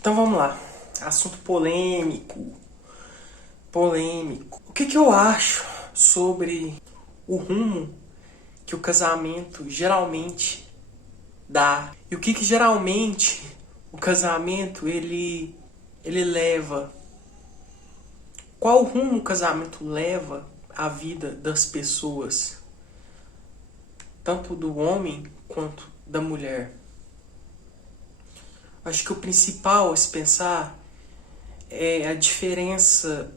Então vamos lá. Assunto polêmico. Polêmico. O que eu acho sobre o rumo que o casamento geralmente dá? E o que geralmente o casamento ele leva? Qual rumo o casamento leva à vida das pessoas? Tanto do homem quanto da mulher. Acho que o principal a se pensar é a diferença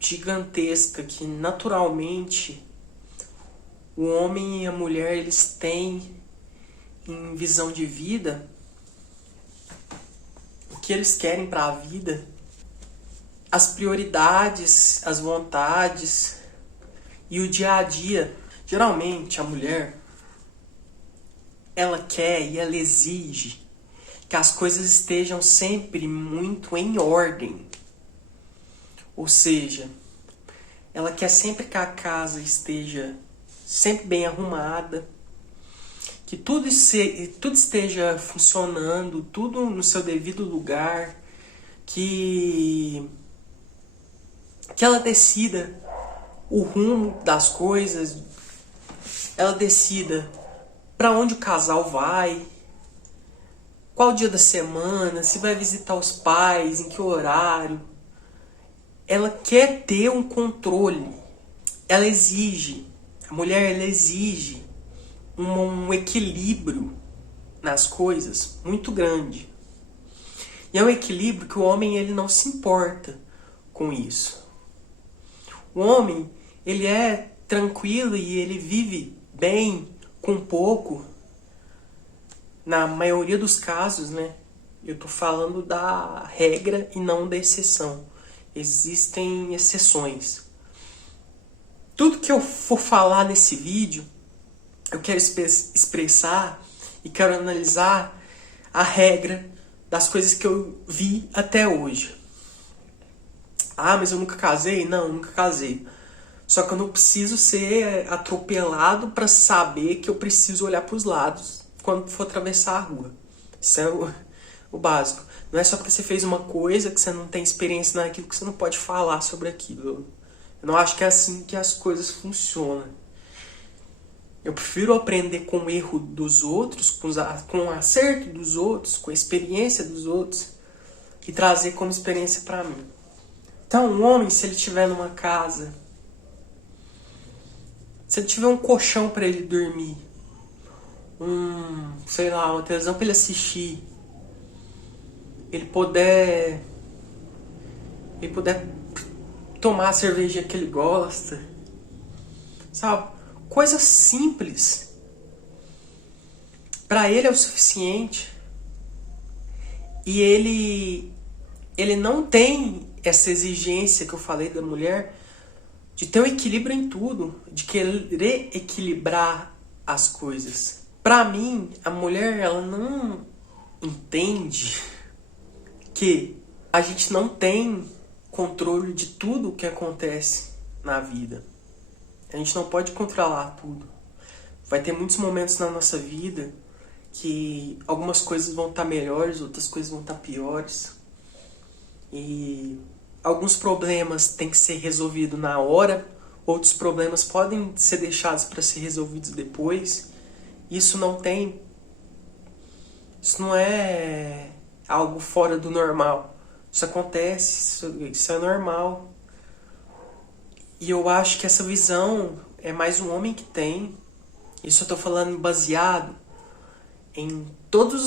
gigantesca que naturalmente o homem e a mulher eles têm em visão de vida, o que eles querem para a vida, as prioridades, as vontades e o dia a dia. Geralmente a mulher ela quer e ela exige que as coisas estejam sempre muito em ordem. Ou seja, ela quer sempre que a casa esteja sempre bem arrumada, que tudo esteja funcionando, tudo no seu devido lugar, que ela decida o rumo das coisas, ela decida para onde o casal vai, qual dia da semana, se vai visitar os pais, em que horário. Ela quer ter um controle. Ela exige, a mulher ela exige um equilíbrio nas coisas muito grande. E é um equilíbrio que o homem ele não se importa com isso. O homem ele é tranquilo e ele vive bem com pouco. Na maioria dos casos, né? Eu tô falando da regra e não da exceção. Existem exceções. Tudo que eu for falar nesse vídeo, eu quero expressar e quero analisar a regra das coisas que eu vi até hoje. Ah, mas eu nunca casei? Não, eu nunca casei. Só que eu não preciso ser atropelado para saber que eu preciso olhar para os lados quando for atravessar a rua. Isso é o básico. Não é só porque você fez uma coisa que você não tem experiência naquilo que você não pode falar sobre aquilo. Eu não acho que é assim que as coisas funcionam. Eu prefiro aprender com o erro dos outros, com o acerto dos outros, com a experiência dos outros e trazer como experiência para mim. Então, um homem, se ele estiver numa casa, se ele tiver um colchão para ele dormir, sei lá, uma televisão para ele assistir, ele puder tomar a cerveja que ele gosta, sabe? Coisa simples. Para ele é o suficiente. E ele não tem essa exigência que eu falei da mulher de ter um equilíbrio em tudo, de querer equilibrar as coisas. Para mim, a mulher ela não entende que a gente não tem controle de tudo o que acontece na vida. A gente não pode controlar tudo. Vai ter muitos momentos na nossa vida que algumas coisas vão estar melhores, outras coisas vão estar piores. E alguns problemas têm que ser resolvidos na hora, outros problemas podem ser deixados para ser resolvidos depois. Isso não é algo fora do normal. Isso acontece, isso é normal. E eu acho que essa visão é mais um homem que tem. Isso eu tô falando baseado em todos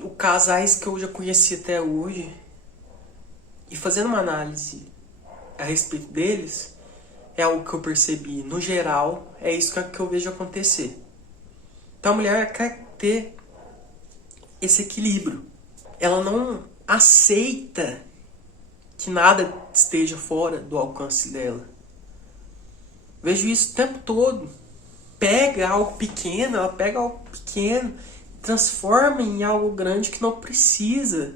os casais que eu já conheci até hoje. E fazendo uma análise a respeito deles, é algo que eu percebi. No geral, é isso que eu vejo acontecer. Então a mulher quer ter esse equilíbrio. Ela não aceita que nada esteja fora do alcance dela. Vejo isso o tempo todo. Pega algo pequeno, ela pega algo pequeno, transforma em algo grande que não precisa.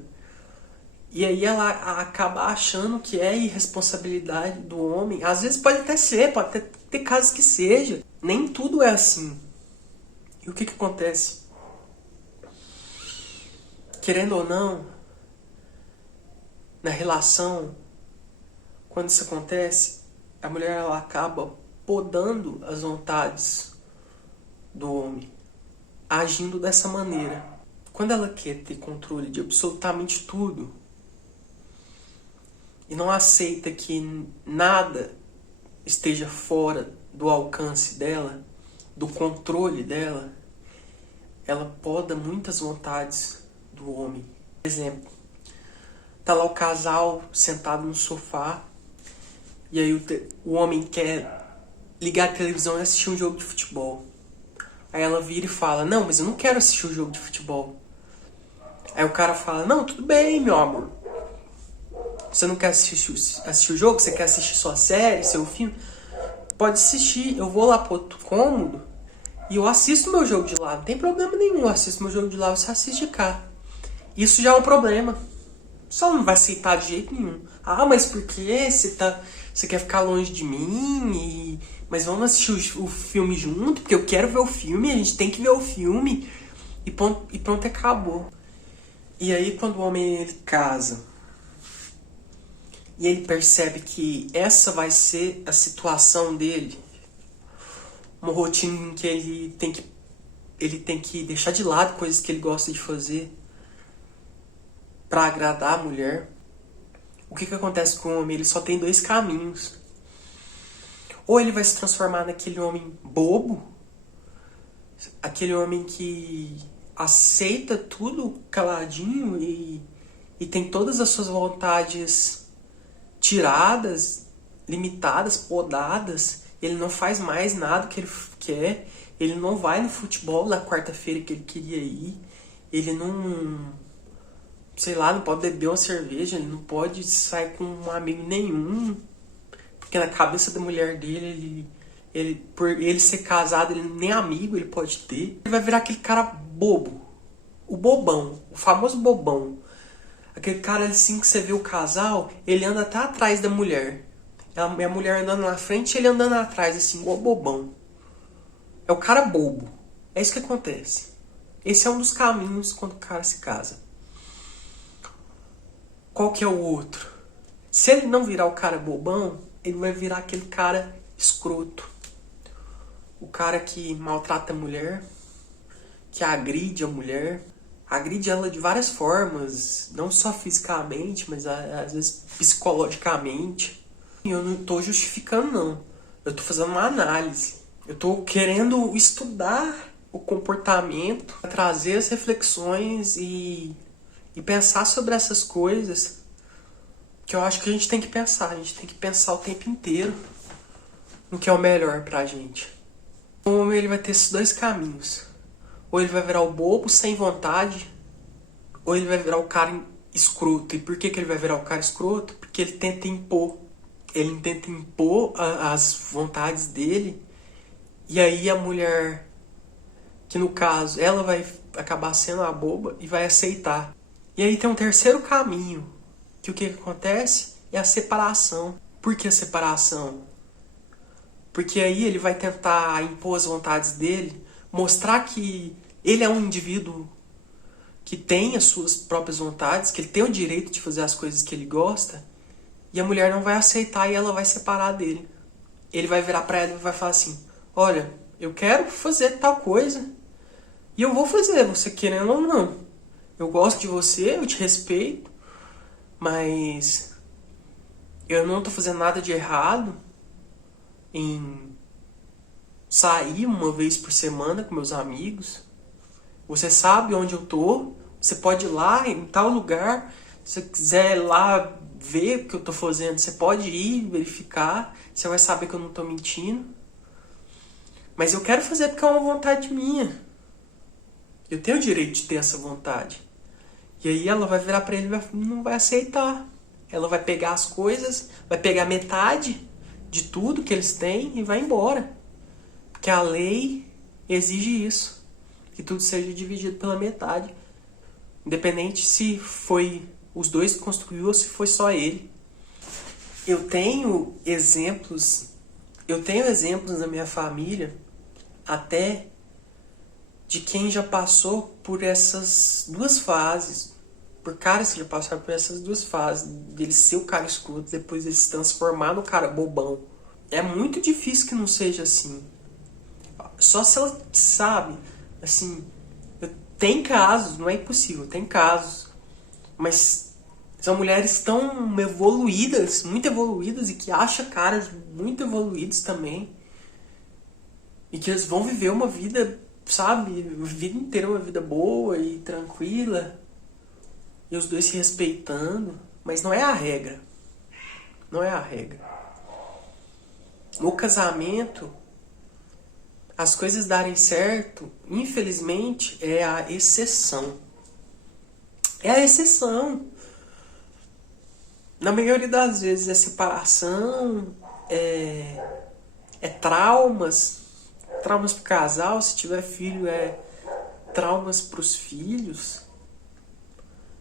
E aí ela acaba achando que é irresponsabilidade do homem. Às vezes pode até ser, pode até ter casos que seja. Nem tudo é assim. E o que acontece? Querendo ou não, na relação, quando isso acontece, a mulher ela acaba podando as vontades do homem, agindo dessa maneira. Quando ela quer ter controle de absolutamente tudo e não aceita que nada esteja fora do alcance dela, do controle dela, ela poda muitas vontades do homem. Por exemplo, tá lá o casal sentado no sofá e aí o homem quer ligar a televisão e assistir um jogo de futebol. Aí ela vira e fala, não, mas eu não quero assistir o jogo de futebol. Aí o cara fala, não, tudo bem, meu amor. Você não quer assistir o jogo? Você quer assistir sua série, seu filme? Pode assistir, eu vou lá pro outro cômodo e eu assisto meu jogo de lá. Não tem problema nenhum, eu assisto meu jogo de lá, você assiste de cá. Isso já é um problema. Só não vai aceitar de jeito nenhum. Ah, mas por que você quer ficar longe de mim? Mas vamos assistir o filme junto, porque eu quero ver o filme, a gente tem que ver o filme. E pronto, acabou. E aí quando o homem ele casa e ele percebe que essa vai ser a situação dele, uma rotina em que ele tem que deixar de lado coisas que ele gosta de fazer para agradar a mulher, o que acontece com o homem? Ele só tem dois caminhos. Ou ele vai se transformar naquele homem bobo, aquele homem que aceita tudo caladinho e tem todas as suas vontades tiradas, limitadas, podadas. Ele não faz mais nada que ele quer. Ele não vai no futebol na quarta-feira que ele queria ir. Ele não... sei lá, não pode beber uma cerveja. Ele não pode sair com um amigo nenhum. Porque na cabeça da mulher dele, por ele ser casado, ele nem amigo ele pode ter. Ele vai virar aquele cara bobo. O bobão. O famoso bobão. Aquele cara assim que você vê o casal, ele anda até atrás da mulher. A mulher andando na frente e ele andando atrás, assim, igual bobão. É o cara bobo. É isso que acontece. Esse é um dos caminhos quando o cara se casa. Qual que é o outro? Se ele não virar o cara bobão, ele vai virar aquele cara escroto. O cara que maltrata a mulher, que agride a mulher. Agride ela de várias formas, não só fisicamente, mas às vezes psicologicamente. E eu não estou justificando, não. Eu estou fazendo uma análise. Eu estou querendo estudar o comportamento, trazer as reflexões e pensar sobre essas coisas que eu acho que a gente tem que pensar. A gente tem que pensar o tempo inteiro no que é o melhor pra gente. O homem ele vai ter esses dois caminhos. Ou ele vai virar o bobo sem vontade, ou ele vai virar o cara escroto. E por que ele vai virar o cara escroto? Porque ele tenta impor. Ele tenta impor as vontades dele. E aí a mulher, que no caso, ela vai acabar sendo a boba e vai aceitar. E aí tem um terceiro caminho, que o que acontece é a separação. Por que a separação? Porque aí ele vai tentar impor as vontades dele, mostrar que ele é um indivíduo que tem as suas próprias vontades, que ele tem o direito de fazer as coisas que ele gosta, e a mulher não vai aceitar e ela vai separar dele. Ele vai virar pra ela e vai falar assim, olha, eu quero fazer tal coisa, e eu vou fazer, você querendo ou não. Eu gosto de você, eu te respeito, mas eu não tô fazendo nada de errado em sair uma vez por semana com meus amigos. Você sabe onde eu tô, você pode ir lá em tal lugar, se você quiser ir lá ver o que eu tô fazendo, você pode ir verificar, você vai saber que eu não tô mentindo. Mas eu quero fazer porque é uma vontade minha. Eu tenho o direito de ter essa vontade. E aí ela vai virar pra ele e não vai aceitar. Ela vai pegar as coisas, vai pegar metade de tudo que eles têm e vai embora. Porque a lei exige isso. Que tudo seja dividido pela metade. Independente se foi os dois que construiu ou se foi só ele. Eu tenho exemplos na minha família, até de quem já passou por essas duas fases. por caras que já passaram por essas duas fases, dele ser o cara escroto, depois ele se transformar no cara bobão. É muito difícil que não seja assim. Só se ela sabe, assim, tem casos, não é impossível, tem casos, mas são mulheres tão evoluídas, muito evoluídas, e que acham caras muito evoluídos também, e que eles vão viver uma vida, sabe, a vida inteira uma vida boa e tranquila, e os dois se respeitando, mas não é a regra. Não é a regra. No casamento, as coisas darem certo, infelizmente, é a exceção. É a exceção. Na maioria das vezes é separação, é traumas, traumas pro casal, se tiver filho é traumas pros filhos.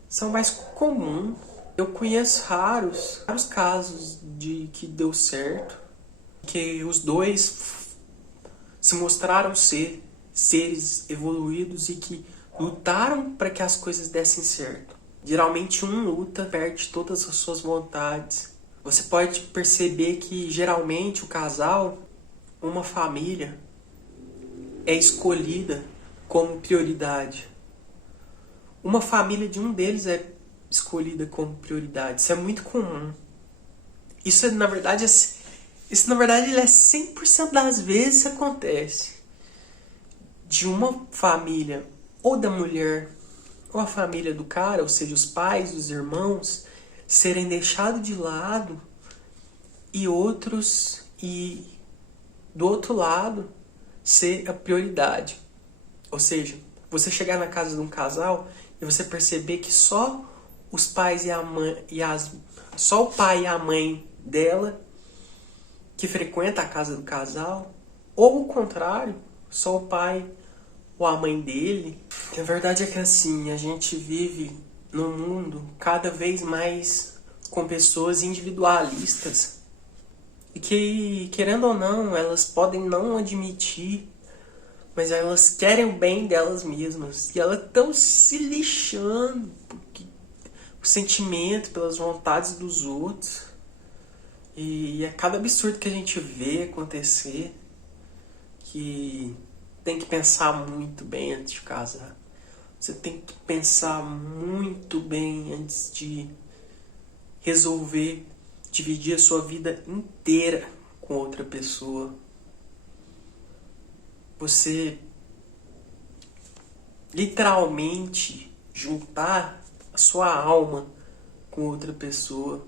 São mais comuns. Eu conheço raros casos de que deu certo, que os dois se mostraram ser seres evoluídos e que lutaram para que as coisas dessem certo. Geralmente um luta, perde todas as suas vontades. Você pode perceber que geralmente o casal, uma família, é escolhida como prioridade. Uma família de um deles é escolhida como prioridade. Isso é muito comum. Isso na verdade ele é 100% das vezes acontece. De uma família, ou da mulher, ou a família do cara, ou seja, os pais, os irmãos, serem deixados de lado, e do outro lado ser a prioridade. Ou seja, você chegar na casa de um casal e você perceber que só os pais e a mãe só o pai e a mãe dela que frequenta a casa do casal, ou o contrário, só o pai ou a mãe dele. A verdade é que assim, a gente vive num mundo cada vez mais com pessoas individualistas e que, querendo ou não, elas podem não admitir, mas elas querem o bem delas mesmas e elas estão se lixando porque o sentimento pelas vontades dos outros. E é cada absurdo que a gente vê acontecer que tem que pensar muito bem antes de casar. Você tem que pensar muito bem antes de resolver dividir a sua vida inteira com outra pessoa. Você literalmente juntar a sua alma com outra pessoa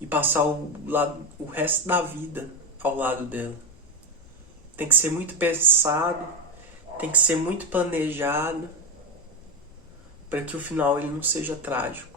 e passar o resto da vida ao lado dela. Tem que ser muito pensado, tem que ser muito planejado para que o final ele não seja trágico.